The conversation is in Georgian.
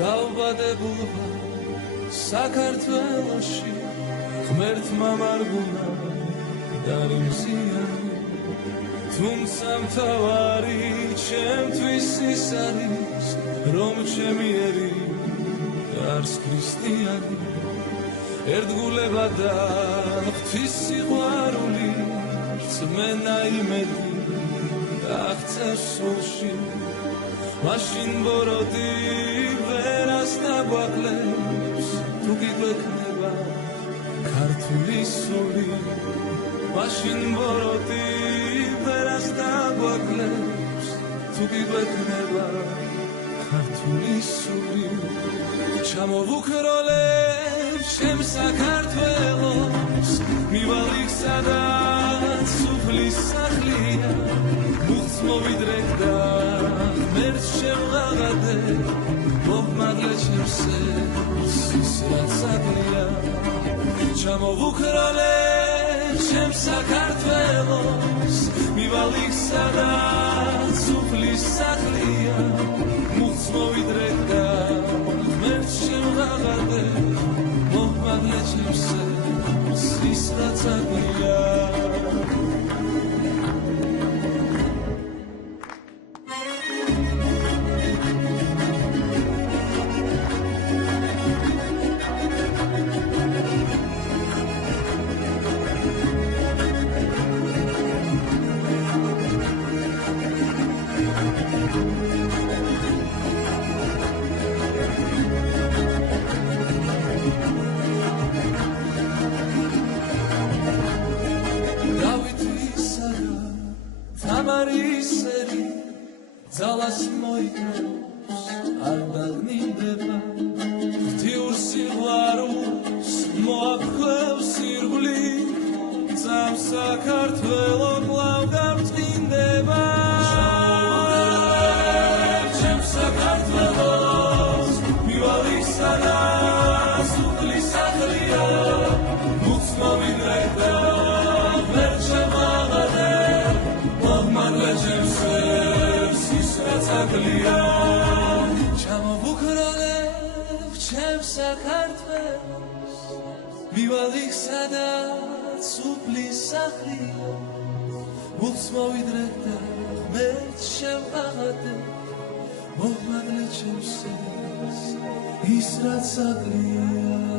დავბადებულვარ საქართველოში ღმერთმა მარგუნა დაიმსიანი თუმცა მთავარი ჩემთვის ის არის რომ ჩემი ერი არის ქრისტიანი ერთგულება და ღვთის სიყვარული რწმენა იმედი აღწევს სულში მაშინ ბოროტი ვერას დაგვაკლებს თუ გიგვექნება ქართული სული მაშინ ბოროტი ვერას დაგვაკლებს თუ გიგვექნება ქართული სული ჩამოვუქროლებ ჩემ საქართველოს მივალ სადაც სუფლის სახლია მუხტს მოვიდრეკ და ღმერთს შემღაღადე მომმადლე ჩემს ის რაც აკლია ჩამოვუქროლებ ჩემ საქართველოს მივალ სადაც სუფლის სახლია მუხტს მოვიდრეკ და ღმერთს შემღაღადე მომმადლე ჩემს ის რაც აკლია Mariseri, zalas moikros, ardagnidepa, tiursi varus, moabklev sirguli, zam sakartvelo klavgavt indeba. Chem sakartvelos, mivalik sadas, uklis akhlia, muts movidreka, verchem agade. ჩამოვუქროლებ ჩემს საქართველოს მივალ სადაც სუფლის სახლია მუხტს მოვიდრეკ და ღმერთს შემღაღადე მომმადლე ჩემს ის რაც აკლია